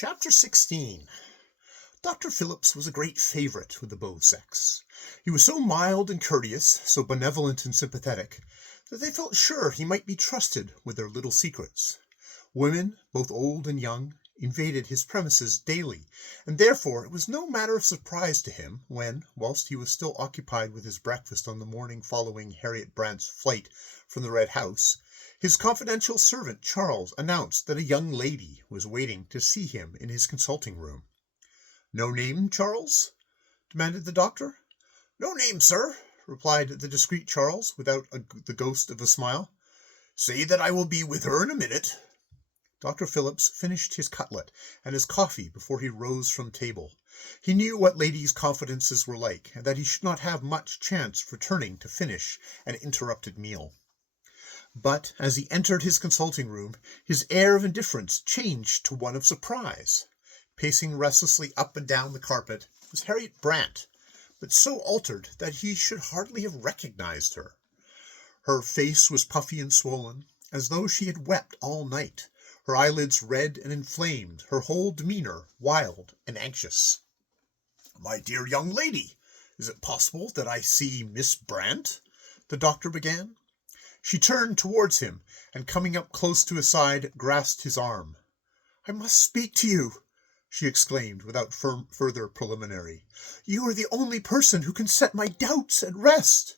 Chapter 16. Dr. Phillips was a great favorite with the beau sex. He was so mild and courteous, so benevolent and sympathetic, that they felt sure he might be trusted with their little secrets. Women, both old and young, invaded his premises daily, and therefore it was no matter of surprise to him when, whilst he was still occupied with his breakfast on the morning following Harriet Brant's flight from the Red House, his confidential servant Charles announced that a young lady was waiting to see him in his consulting room. "No name, Charles?" demanded the doctor. "No name, sir," replied the discreet Charles, without the ghost of a smile. "Say that I will be with her in a minute." Dr. Phillips finished his cutlet and his coffee before he rose from table. He knew what ladies' confidences were like, and that he should not have much chance of returning to finish an interrupted meal. But as he entered his consulting room, his air of indifference changed to one of surprise. Pacing restlessly up and down the carpet was Harriet Brant, but so altered that he should hardly have recognized her. Her face was puffy and swollen, as though she had wept all night, her eyelids red and inflamed, her whole demeanor wild and anxious. "My dear young lady, is it possible that I see Miss Brant?" the doctor began. She turned towards him, and coming up close to his side, grasped his arm. "I must speak to you," she exclaimed without further preliminary. "You are the only person who can set my doubts at rest."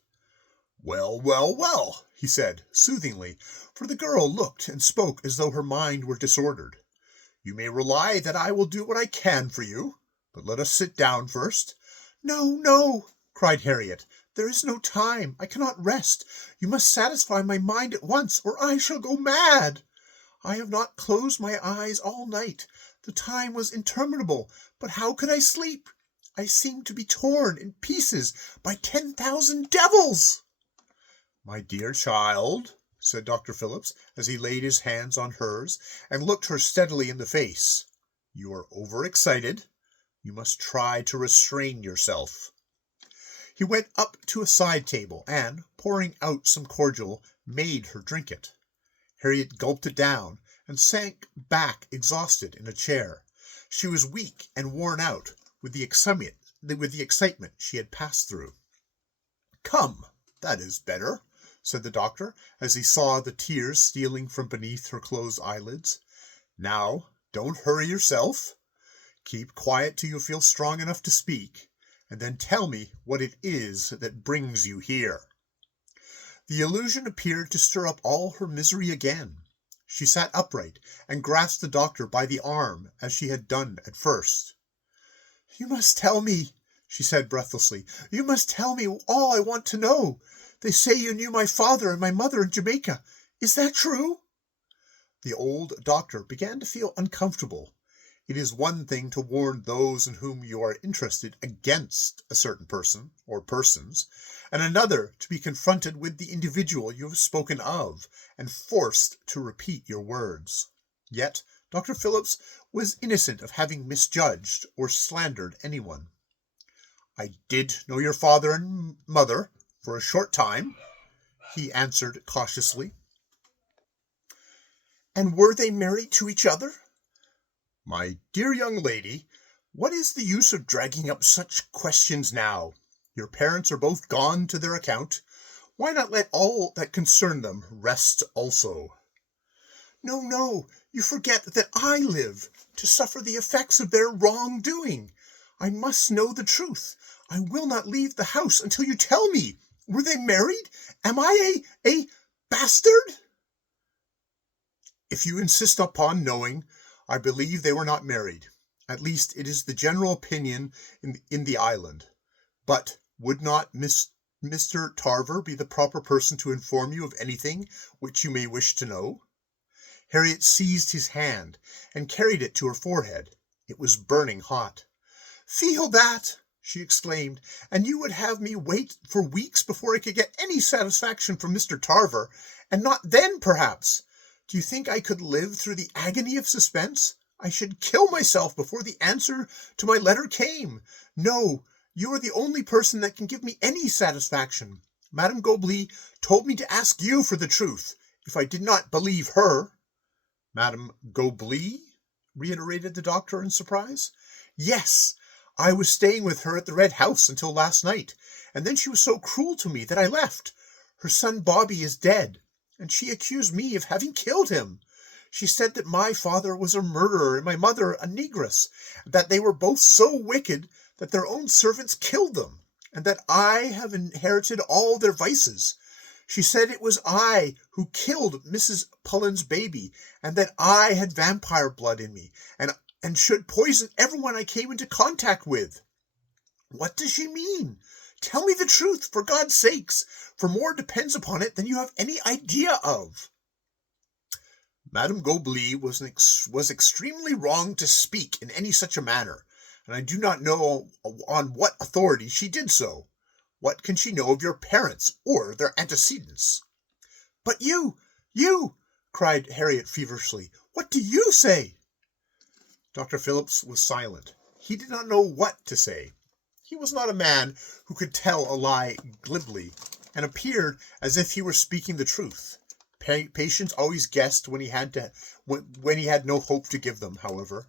"Well, well, well," he said, soothingly, for the girl looked and spoke as though her mind were disordered. "You may rely that I will do what I can for you, but let us sit down first." "No, no," cried Harriet. "There is no time. I cannot rest. You must satisfy my mind at once, or I shall go mad. I have not closed my eyes all night. The time was interminable, but how could I sleep? I seemed to be torn in pieces by 10,000 devils." "My dear child," said Dr. Phillips, as he laid his hands on hers and looked her steadily in the face, "you are overexcited. You must try to restrain yourself." He went up to a side table and, pouring out some cordial, made her drink it. Harriet gulped it down and sank back exhausted in a chair. She was weak and worn out with the excitement she had passed through. "Come, that is better," said the doctor, as he saw the tears stealing from beneath her closed eyelids. "Now, don't hurry yourself. Keep quiet till you feel strong enough to speak, and then tell me what it is that brings you here." The illusion appeared to stir up all her misery again. She sat upright and grasped the doctor by the arm as she had done at first. "You must tell me," she said breathlessly. "You must tell me all I want to know. They say you knew my father and my mother in Jamaica. Is that true?" The old doctor began to feel uncomfortable. It is one thing to warn those in whom you are interested against a certain person or persons, and another to be confronted with the individual you have spoken of and forced to repeat your words. Yet Dr. Phillips was innocent of having misjudged or slandered anyone. "I did know your father and mother for a short time," he answered cautiously. "And were they married to each other?" "My dear young lady, what is the use of dragging up such questions now? Your parents are both gone to their account. Why not let all that concern them rest also?" "No, no, you forget that I live to suffer the effects of their wrongdoing. I must know the truth. I will not leave the house until you tell me. Were they married? Am I a bastard?" "If you insist upon knowing, I believe they were not married. At least it is the general opinion in the island. But would not Mr. Tarver be the proper person to inform you of anything which you may wish to know?" Harriet seized his hand and carried it to her forehead. It was burning hot. "Feel that!" she exclaimed. "And you would have me wait for weeks before I could get any satisfaction from Mr. Tarver, and not then, perhaps. Do you think I could live through the agony of suspense? I should kill myself before the answer to my letter came. No, you are the only person that can give me any satisfaction. Madame Goblet told me to ask you for the truth, if I did not believe her." "Madame Goblet?" reiterated the doctor in surprise. Yes, I was staying with her at the Red House until last night, and then she was so cruel to me that I left. Her son Bobby is dead, and she accused me of having killed him. She said that my father was a murderer and my mother a negress, that they were both so wicked that their own servants killed them, and that I have inherited all their vices. She said it was I who killed Mrs. Pullen's baby, and that I had vampire blood in me, and should poison everyone I came into contact with. What does she mean? Tell me the truth, for God's sakes, for more depends upon it than you have any idea of. Madame Gobli was extremely wrong to speak in any such a manner, and I do not know on what authority she did so. What can she know of your parents or their antecedents? But you, cried Harriet feverishly, what do you say? Dr. Phillips was silent. He did not know what to say. He was not a man who could tell a lie glibly, and appeared as if he were speaking the truth. Patients always guessed when he had no hope to give them, however.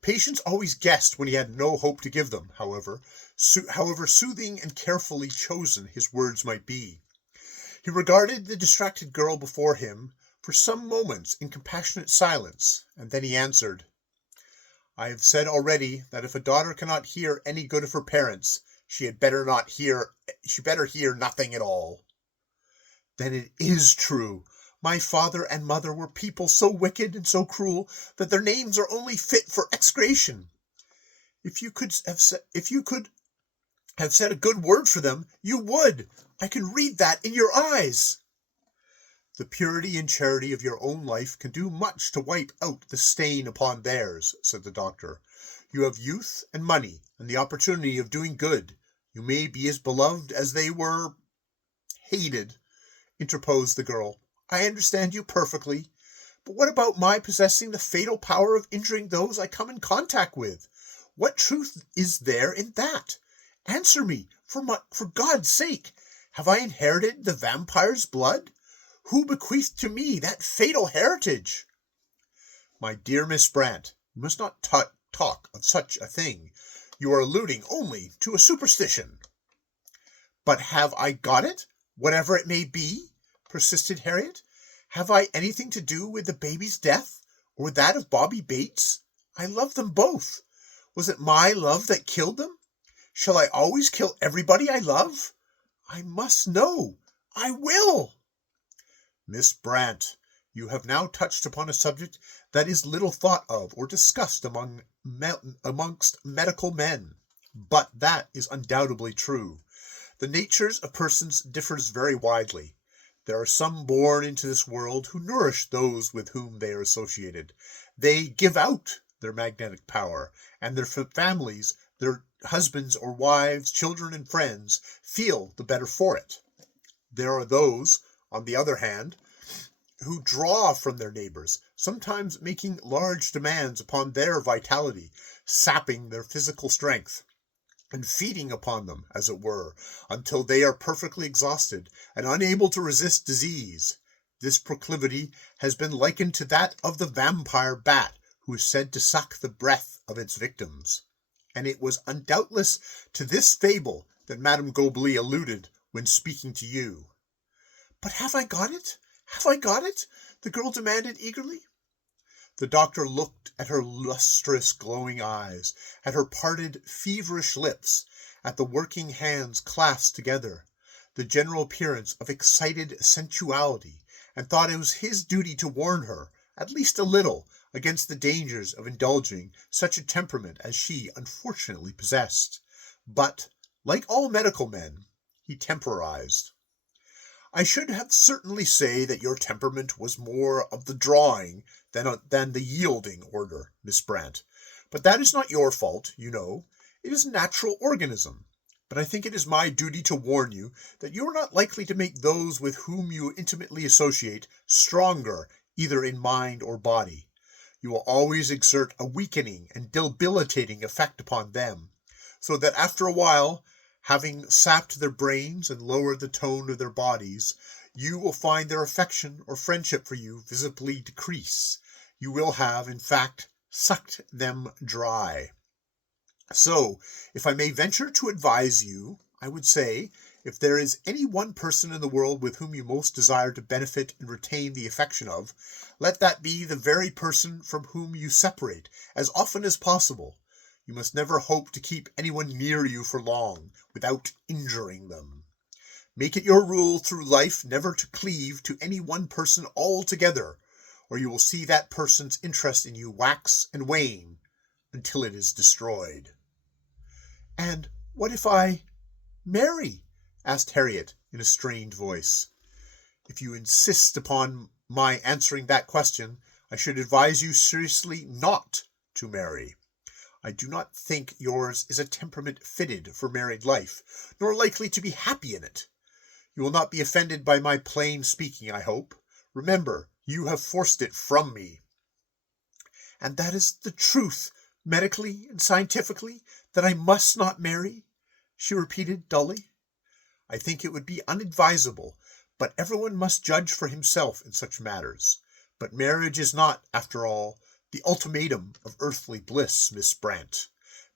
Patients always guessed when he had no hope to give them, however soothing and carefully chosen his words might be. He regarded the distracted girl before him for some moments in compassionate silence, and then he answered, I have said already that if a daughter cannot hear any good of her parents, she better hear nothing at all. Then it is true. My father and mother were people so wicked and so cruel that their names are only fit for execration. If you could have said a good word for them, you would. I can read that in your eyes. The purity and charity of your own life can do much to wipe out the stain upon theirs, said the doctor. You have youth and money and the opportunity of doing good. You may be as beloved as they were hated, interposed the girl. I understand you perfectly. But what about my possessing the fatal power of injuring those I come in contact with? What truth is there in that? Answer me, for God's sake. Have I inherited the vampire's blood? Who bequeathed to me that fatal heritage? My dear Miss Brant, you must not talk of such a thing. You are alluding only to a superstition. But have I got it, whatever it may be? Persisted Harriet. Have I anything to do with the baby's death, or with that of Bobby Bates? I love them both. Was it my love that killed them? Shall I always kill everybody I love? I must know. I will. Miss Brant, you have now touched upon a subject that is little thought of or discussed amongst medical men, but that is undoubtedly true. The natures of persons differs very widely. There are some born into this world who nourish those with whom they are associated. They give out their magnetic power, and their families, their husbands or wives, children and friends, feel the better for it. There are those, on the other hand, who draw from their neighbors, sometimes making large demands upon their vitality, sapping their physical strength, and feeding upon them, as it were, until they are perfectly exhausted and unable to resist disease. This proclivity has been likened to that of the vampire bat, who is said to suck the breath of its victims. And it was undoubtless to this fable that Madame Gobli alluded when speaking to you. But have I got it? Have I got it? The girl demanded eagerly. The doctor looked at her lustrous, glowing eyes, at her parted, feverish lips, at the working hands clasped together, the general appearance of excited sensuality, and thought it was his duty to warn her, at least a little, against the dangers of indulging such a temperament as she unfortunately possessed. But, like all medical men, he temporized. I should have certainly say that your temperament was more of the drawing than the yielding order, Miss Brant. But that is not your fault, you know. It is a natural organism. But I think it is my duty to warn you that you are not likely to make those with whom you intimately associate stronger either in mind or body. You will always exert a weakening and debilitating effect upon them, so that after a while, having sapped their brains and lowered the tone of their bodies, you will find their affection or friendship for you visibly decrease. you will have, in fact, sucked them dry. So, if I may venture to advise you, I would say, if there is any one person in the world with whom you most desire to benefit and retain the affection of, let that be the very person from whom you separate as often as possible. You must never hope to keep anyone near you for long without injuring them. Make it your rule through life never to cleave to any one person altogether, or you will see that person's interest in you wax and wane until it is destroyed. And what if I marry? Asked Harriet in a strained voice. If you insist upon my answering that question, I should advise you seriously not to marry. I do not think yours is a temperament fitted for married life, nor likely to be happy in it. You will not be offended by my plain speaking, I hope. Remember, you have forced it from me. And that is the truth, medically and scientifically, that I must not marry? She repeated dully. I think it would be unadvisable, but everyone must judge for himself in such matters. But marriage is not, after all, the ultimatum of earthly bliss, Miss Brant.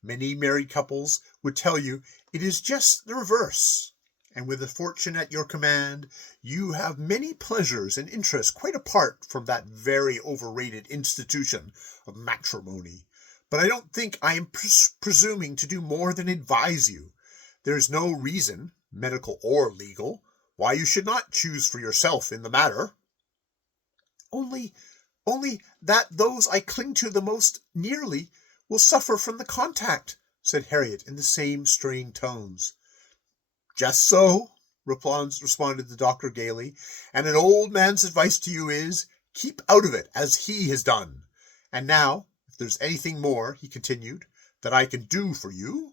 Many married couples would tell you it is just the reverse. And with a fortune at your command, you have many pleasures and interests quite apart from that very overrated institution of matrimony. But I don't think I am presuming to do more than advise you. There is no reason, medical or legal, why you should not choose for yourself in the matter. Only that those I cling to the most nearly will suffer from the contact, said Harriet in the same strained tones. Just so, responded the doctor gaily, and an old man's advice to you is, keep out of it as he has done. And now, if there's anything more, he continued, that I can do for you?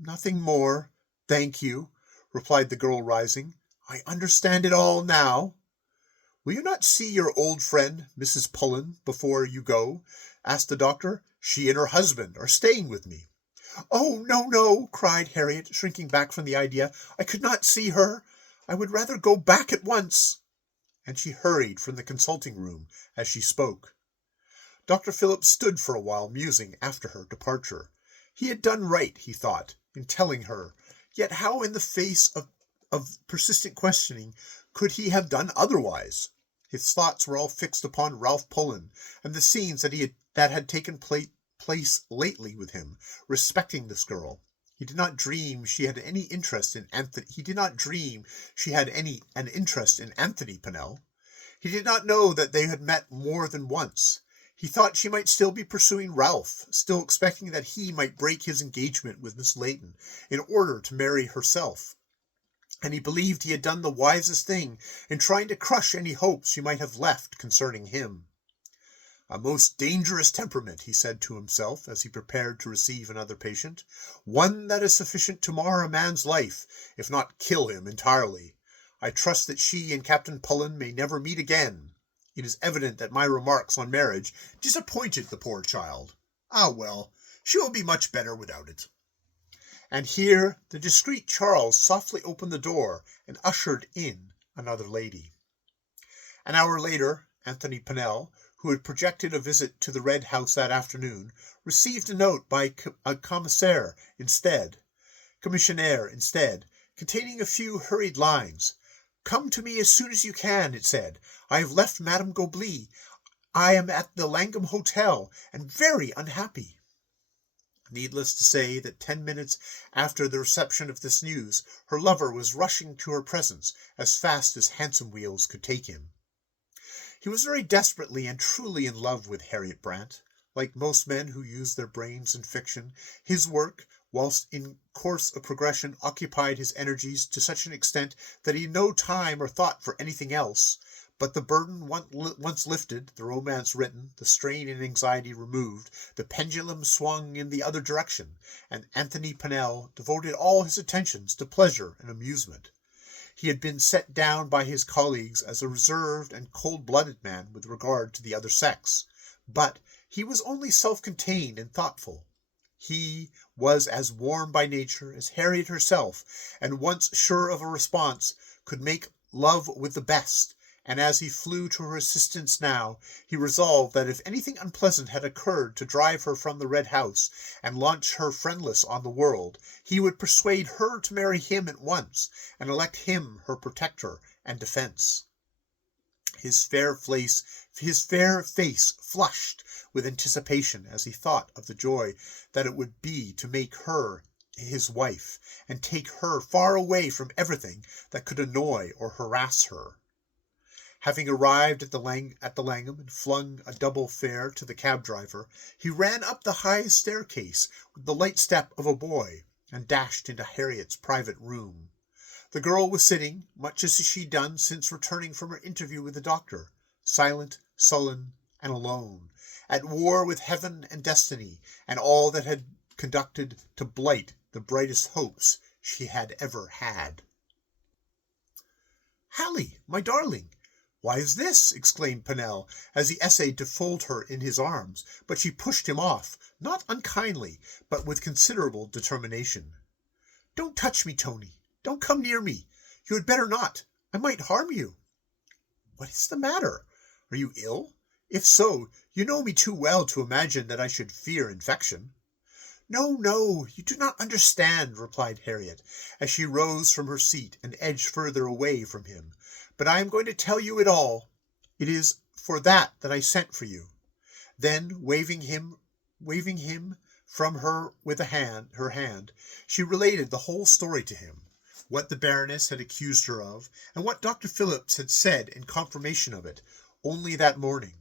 Nothing more, thank you, replied the girl, rising. I understand it all now. Will you not see your old friend, Mrs. Pullen, before you go? Asked the doctor. She and her husband are staying with me. Oh, no, cried Harriet, shrinking back from the idea. I could not see her. I would rather go back at once. And she hurried from the consulting room as she spoke. Dr. Phillips stood for a while musing after her departure. He had done right, he thought, in telling her, yet how in the face of persistent questioning could he have done otherwise? His thoughts were all fixed upon Ralph Pullen and the scenes that had taken place lately with him respecting this girl. He did not dream she had any interest in Anthony. He did not dream she had an interest in Anthony Pennell. He did not know that they had met more than once. He thought she might still be pursuing Ralph, still expecting that he might break his engagement with Miss Layton in order to marry herself. And he believed he had done the wisest thing in trying to crush any hopes she might have left concerning him. A most dangerous temperament, he said to himself as he prepared to receive another patient, one that is sufficient to mar a man's life, if not kill him entirely. I trust that she and Captain Pullen may never meet again. It is evident that my remarks on marriage disappointed the poor child. Ah, well, she will be much better without it. And here the discreet Charles softly opened the door and ushered in another lady. An hour later, Anthony Pennell, who had projected a visit to the Red House that afternoon, received a note by a commissaire instead, containing a few hurried lines. Come to me as soon as you can, it said. I have left Madame Goblet. I am at the Langham Hotel, and very unhappy. Needless to say that 10 minutes after the reception of this news, her lover was rushing to her presence as fast as hansom wheels could take him. He was very desperately and truly in love with Harriet Brant. Like most men who use their brains in fiction, his work, whilst in course of progression, occupied his energies to such an extent that he had no time or thought for anything else. But the burden once lifted, the romance written, the strain and anxiety removed, the pendulum swung in the other direction, and Anthony Pennell devoted all his attentions to pleasure and amusement. He had been set down by his colleagues as a reserved and cold-blooded man with regard to the other sex, but he was only self-contained and thoughtful. He was as warm by nature as Harriet herself, and once sure of a response, could make love with the best, and as he flew to her assistance now, he resolved that if anything unpleasant had occurred to drive her from the Red House and launch her friendless on the world, he would persuade her to marry him at once, and elect him her protector and defense. His fair face flushed with anticipation as he thought of the joy that it would be to make her his wife, and take her far away from everything that could annoy or harass her. Having arrived at the Langham and flung a double fare to the cab-driver, he ran up the high staircase with the light step of a boy, and dashed into Harriet's private room. The girl was sitting, much as she had done since returning from her interview with the doctor, silent, sullen, and alone, at war with heaven and destiny, and all that had conducted to blight the brightest hopes she had ever had. "Hallie, my darling, why is this?" exclaimed Pennell, as he essayed to fold her in his arms, but she pushed him off, not unkindly, but with considerable determination. "Don't touch me, Tony. Don't come near me. You had better not. I might harm you." "What is the matter? Are you ill? If so, you know me too well to imagine that I should fear infection." No, you do not understand," replied Harriet, as she rose from her seat and edged further away from him. "But I am going to tell you it all. It is for that I sent for you." Then, waving him from her with her hand, she related the whole story to him, what the Baroness had accused her of, and what Dr. Phillips had said in confirmation of it, only that morning.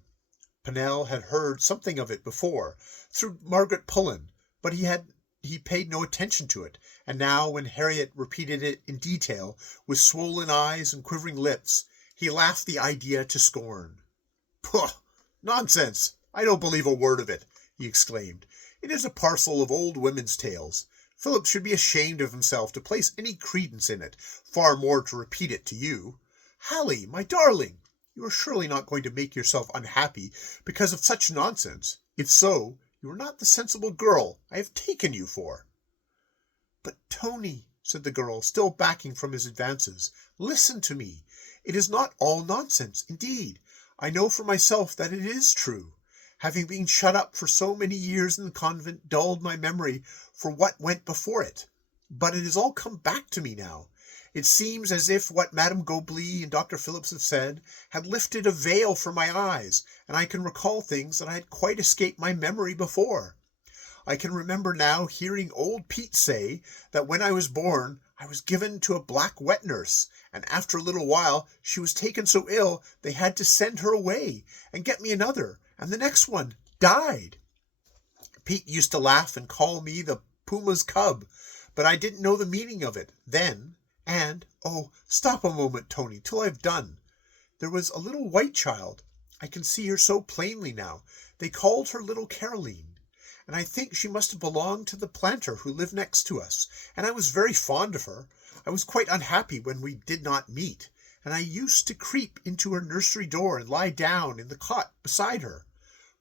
Pennell had heard something of it before, through Margaret Pullen, but he paid no attention to it, and now when Harriet repeated it in detail, with swollen eyes and quivering lips, he laughed the idea to scorn. "Pooh! Nonsense! I don't believe a word of it," he exclaimed. "It is a parcel of old women's tales. Philip should be ashamed of himself to place any credence in it, far more to repeat it to you. Hallie, my darling, you are surely not going to make yourself unhappy because of such nonsense. If so, you are not the sensible girl I have taken you for." "But, Tony," said the girl, still backing from his advances, "listen to me. It is not all nonsense. Indeed, I know for myself that it is true. Having been shut up for so many years in the convent dulled my memory for what went before it. But it has all come back to me now. It seems as if what Madame Goblet and Dr. Phillips have said had lifted a veil from my eyes, and I can recall things that had quite escaped my memory before. I can remember now hearing old Pete say that when I was born I was given to a black wet nurse, and after a little while she was taken so ill they had to send her away and get me another, and the next one died. Pete used to laugh and call me the puma's cub, but I didn't know the meaning of it then. And, oh, stop a moment, Tony, till I've done. There was a little white child. I can see her so plainly now. They called her little Caroline, and I think she must have belonged to the planter who lived next to us, and I was very fond of her. I was quite unhappy when we did not meet, and I used to creep into her nursery door and lie down in the cot beside her.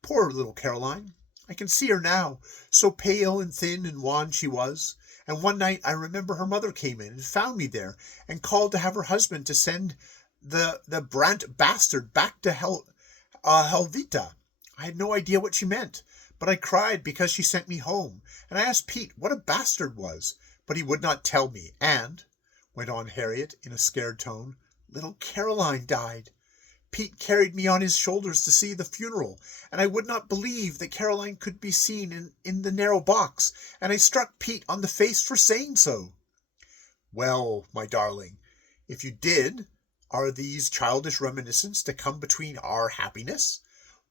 Poor little Caroline! I can see her now, so pale and thin and wan she was. And one night I remember her mother came in and found me there and called to have her husband to send the Brant bastard back to Helvita. I had no idea what she meant, but I cried because she sent me home, and I asked Pete what a bastard was, but he would not tell me, and," went on Harriet in a scared tone, "little Caroline died. Pete carried me on his shoulders to see the funeral, and I would not believe that Caroline could be seen in the narrow box, and I struck Pete on the face for saying so." "Well, my darling, if you did, are these childish reminiscences to come between our happiness?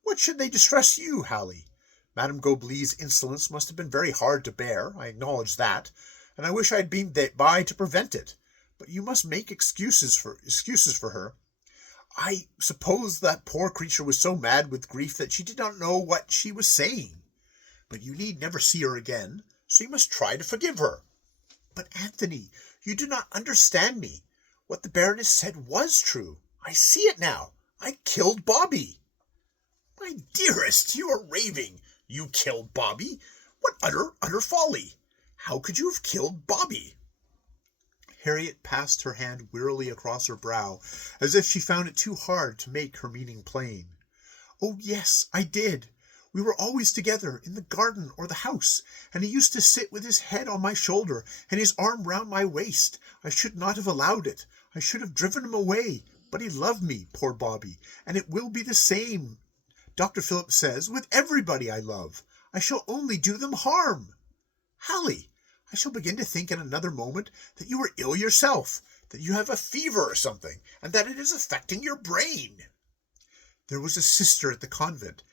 What should they distress you, Hallie? Madame Goblet's insolence must have been very hard to bear, I acknowledge that, and I wish I had been by to prevent it. But you must make excuses for her. I suppose that poor creature was so mad with grief that she did not know what she was saying. But you need never see her again, so you must try to forgive her." "But, Anthony, you do not understand me. What the Baroness said was true. I see it now. I killed Bobby." "My dearest, you are raving. You killed Bobby? What utter folly! How could you have killed Bobby?" Harriet passed her hand wearily across her brow, as if she found it too hard to make her meaning plain. "Oh, yes, I did. We were always together, in the garden or the house, and he used to sit with his head on my shoulder and his arm round my waist. I should not have allowed it. I should have driven him away. But he loved me, poor Bobby, and it will be the same, Dr. Phillips says, with everybody I love. I shall only do them harm. Hallie, I shall begin to think in another moment that you are ill yourself, that you have a fever or something, and that it is affecting your brain. There was a sister at the convent,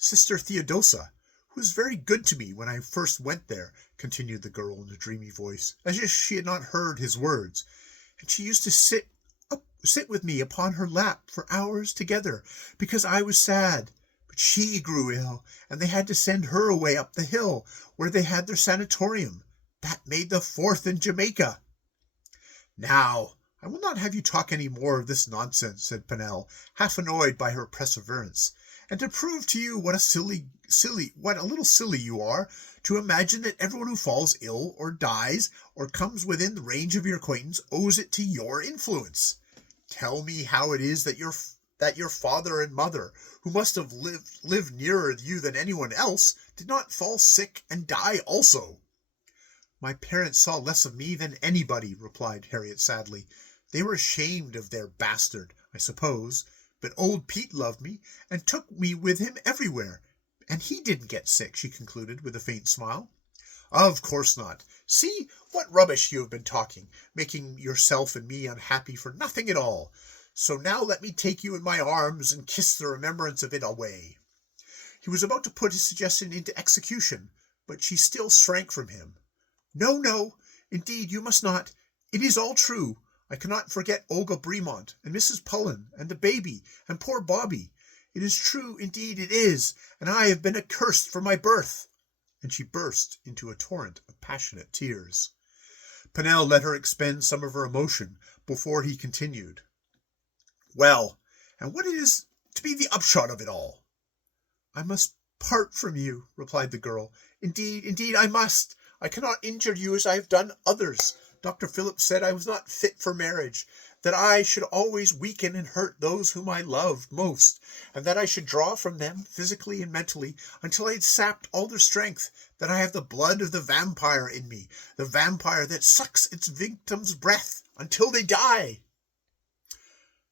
Sister Theodosia, who was very good to me when I first went there," continued the girl in a dreamy voice, as if she had not heard his words, "and she used to sit with me upon her lap for hours together, because I was sad. But she grew ill, and they had to send her away up the hill, where they had their sanatorium. That made the 4th in Jamaica." "Now, I will not have you talk any more of this nonsense," said Pennell, half annoyed by her perseverance, "and to prove to you what a little silly you are, to imagine that everyone who falls ill or dies or comes within the range of your acquaintance owes it to your influence. Tell me how it is that your father and mother, who must have lived nearer you than anyone else, did not fall sick and die also." "My parents saw less of me than anybody," replied Harriet sadly. "They were ashamed of their bastard, I suppose. But old Pete loved me, and took me with him everywhere. And he didn't get sick," she concluded with a faint smile. "Of course not. See what rubbish you have been talking, making yourself and me unhappy for nothing at all. So now let me take you in my arms and kiss the remembrance of it away." He was about to put his suggestion into execution, but she still shrank from him. "No, no, indeed you must not. It is all true. I cannot forget Olga Bremont, and Mrs. Pullen, and the baby, and poor Bobby. It is true, indeed it is, and I have been accursed from my birth." And she burst into a torrent of passionate tears. Pennell let her expend some of her emotion before he continued. "Well, and what is to be the upshot of it all?" "I must part from you," replied the girl. Indeed, I must. I cannot injure you as I have done others. Dr. Phillips said I was not fit for marriage, that I should always weaken and hurt those whom I loved most, and that I should draw from them, physically and mentally, until I had sapped all their strength, that I have the blood of the vampire in me, the vampire that sucks its victim's breath until they die."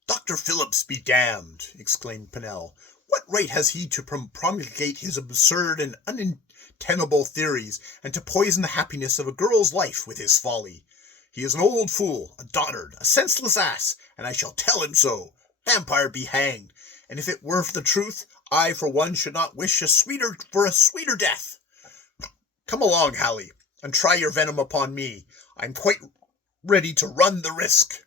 "Dr. Phillips be damned!" exclaimed Pennell. "What right has he to promulgate his absurd and untenable theories, and to poison the happiness of a girl's life with his folly? He is an old fool, a dotard, a senseless ass, and I shall tell him so. Vampire be hanged, and if it were the truth, I for one should not wish for a sweeter death. Come along, Hallie, and try your venom upon me. I'm quite ready to run the risk."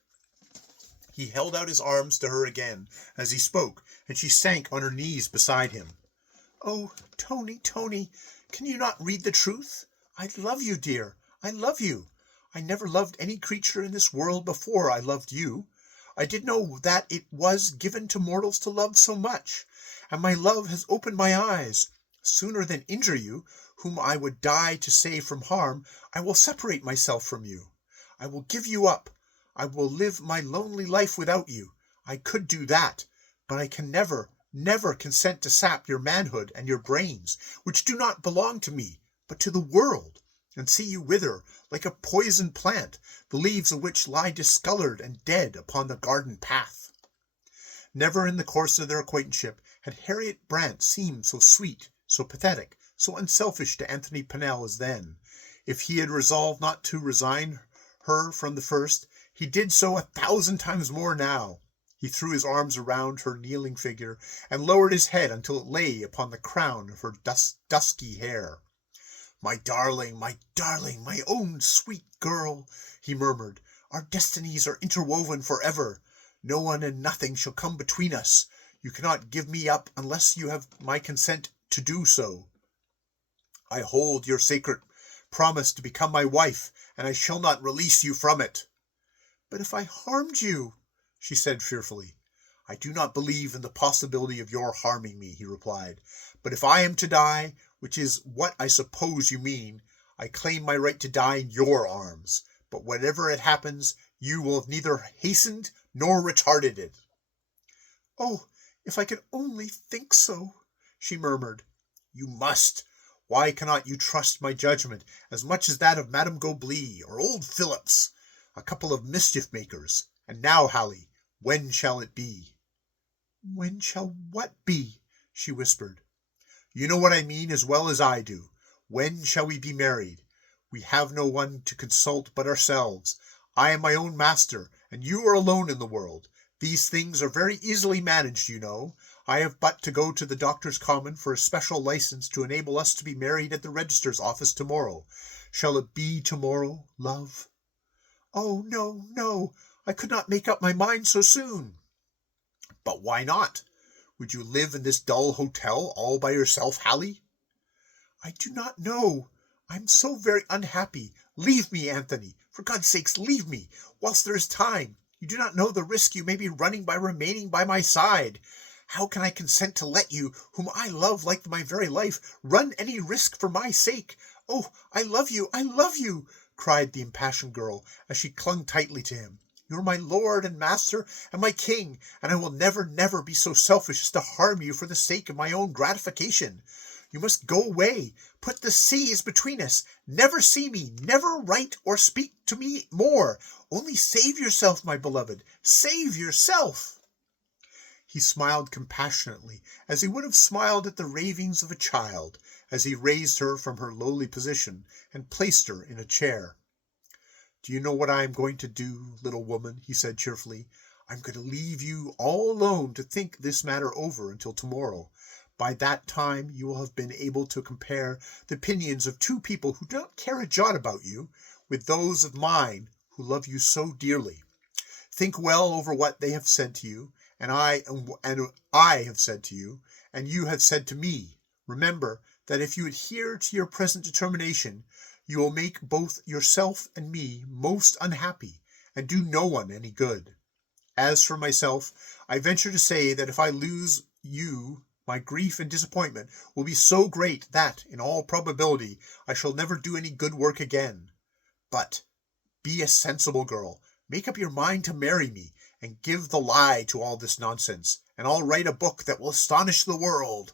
He held out his arms to her again as he spoke, and she sank on her knees beside him. "Oh, Tony, can you not read the truth? I love you, dear. I love you. I never loved any creature in this world before I loved you. I did know that it was given to mortals to love so much, and my love has opened my eyes. Sooner than injure you, whom I would die to save from harm, I will separate myself from you. I will give you up. I will live my lonely life without you. I could do that, but I can never consent to sap your manhood and your brains, which do not belong to me, but to the world, and see you wither like a poisoned plant, the leaves of which lie discolored and dead upon the garden path." Never in the course of their acquaintanceship had Harriet Brant seemed so sweet, so pathetic, so unselfish to Anthony Pennell as then. If he had resolved not to resign her from the first, he did so 1,000 times more now. He threw his arms around her kneeling figure, and lowered his head until it lay upon the crown of her dusky hair. My darling, my own sweet girl," he murmured, "our destinies are interwoven forever. No one and nothing shall come between us. You cannot give me up unless you have my consent to do so. I hold your sacred promise to become my wife, and I shall not release you from it." "But if I harmed you?" she said fearfully. "I do not believe in the possibility of your harming me," he replied. "But if I am to die, which is what I suppose you mean, I claim my right to die in your arms. but whenever it happens, you will have neither hastened nor retarded it." "Oh, if I could only think so," she murmured. "You must. Why cannot you trust my judgment as much as that of Madame Goblet or old Phillips, a couple of mischief-makers? And now, Hallie, when shall it be?" "When shall what be?" she whispered. "You know what I mean as well as I do. When shall we be married? We have no one to consult but ourselves. I am my own master, and you are alone in the world. These things are very easily managed, you know. I have but to go to the Doctor's Commons for a special license to enable us to be married at the registrar's office tomorrow. Shall it be tomorrow, love?" "Oh, no, no, I could not make up my mind so soon." "But why not? Would you live in this dull hotel all by yourself, Hallie?" "I do not know. I am so very unhappy. Leave me, Anthony. For God's sake, leave me, whilst there is time. You do not know the risk you may be running by remaining by my side. How can I consent to let you, whom I love like my very life, run any risk for my sake? Oh, I love you, I love you!" cried the impassioned girl, as she clung tightly to him. "You are my lord and master and my king, and I will never, never be so selfish as to harm you for the sake of my own gratification. You must go away. Put the seas between us. Never see me, never write or speak to me more. Only save yourself, my beloved. Save yourself." He smiled compassionately, as he would have smiled at the ravings of a child, as he raised her from her lowly position and placed her in a chair. "Do you know what I am going to do, little woman?" he said cheerfully. "I am going to leave you all alone to think this matter over until tomorrow. By that time you will have been able to compare the opinions of two people who do not care a jot about you with those of mine who love you so dearly. Think well over what they have said to you, and I have said to you, and you have said to me. Remember that if you adhere to your present determination, you will make both yourself and me most unhappy, and do no one any good. As for myself, I venture to say that if I lose you, my grief and disappointment will be so great that, in all probability, I shall never do any good work again. But be a sensible girl. Make up your mind to marry me, and give the lie to all this nonsense, and I'll write a book that will astonish the world.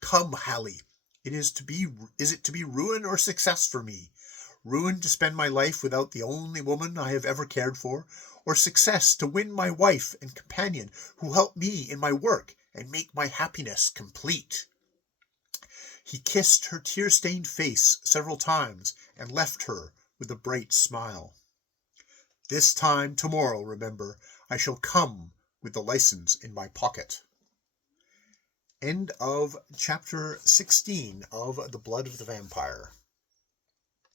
Come, Hallie, is it to be ruin or success for me? Ruin to spend my life without the only woman I have ever cared for, or success to win my wife and companion who help me in my work and make my happiness complete?" He kissed her tear-stained face several times and left her with a bright smile. "This time tomorrow, remember, I shall come with the license in my pocket." End of chapter 16 of The Blood of the Vampire.